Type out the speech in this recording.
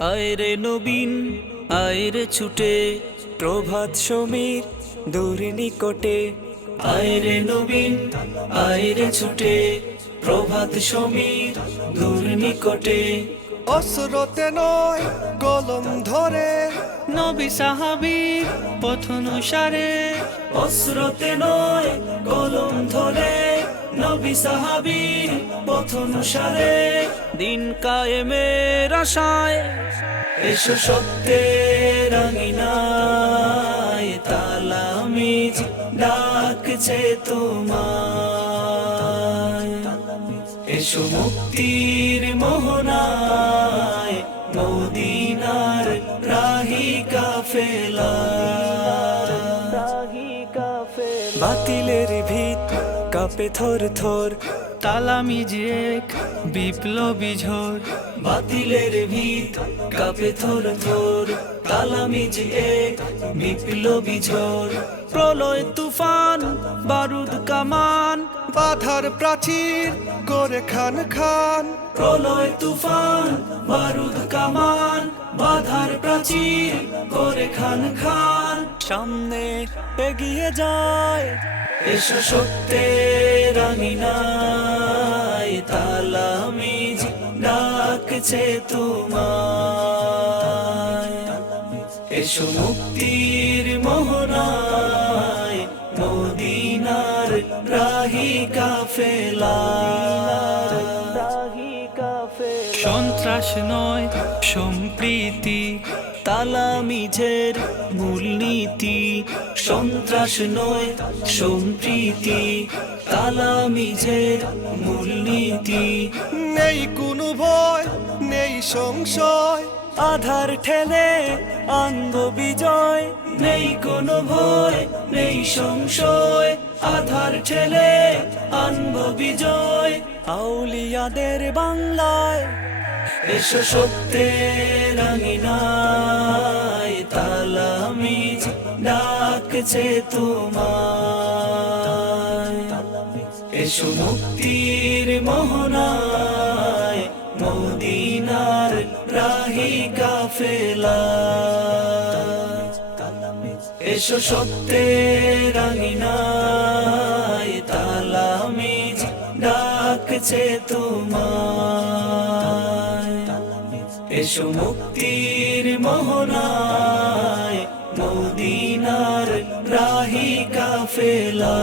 আয় রে নবীন, আয় রে ছুটে, প্রভাত সমীর দূর নিকটে। আয় রে নবীন, আয় রে ছুটে, প্রভাত সমীর দূর নিকটে। অসরতে নয় কলম ধরে, নবী সাহাবীর পথ অনুসারে, অস্রতে নয় কলম ধরে, নবী সাহাবীর পথ অনুসারে। দিন কায়েমের আশায় এসো সত্যের আঙিনায়, তালামিজ ডাকছে তোমায়। এসো মুক্তির মোহনায়, মদিনার রাহি কাফেলা। বাতিলের ভিত কাঁপে থর থর, তালামিজ এক বিপ্লবী ঝড়। বাতিলের ভিত কাঁপে থর থর, তালামিজ এক বিপ্লবী ঝড়। প্রলয় তুফান বারুদ কামান, বাধার প্রাচীর করে খান খান। প্রলয় তুফান বারুদ কামান, বাধার প্রাচীর করে খান খান। সামনে এগিয়ে যায়, এসো সত্যের আঙিনায়, তালামিজ ডাকছে তোমায়। এসো মুক্তির মোহনায়, মদিনার রাহি কাফেলা। সন্ত্রাস নয় সম্প্রীতি, তালামিজের মূলনীতি। সন্ত্রাস নয় সম্প্রীতি, তালামিজের মূলনীতি। নেই কোনো ভয় নেই সংশয়, আধার ঠেলে আনব বিজয়। নেই কোনো ভয় নেই সংশয়, আধার ঠেলে আনব বিজয়। আউলিয়াদের বাংলায় এসো সত্যের আঙিনায়, তালামিজ ডাকছে তোমায়। এসো মুক্তির মোহনায়, মদিনার রাহি কাফেলা। এসো সত্যের আঙিনায়, তালামিজ ডাকছে তোমায়। এসো মুক্তির মোহনায়, মদিনার রাহি কাফেলা।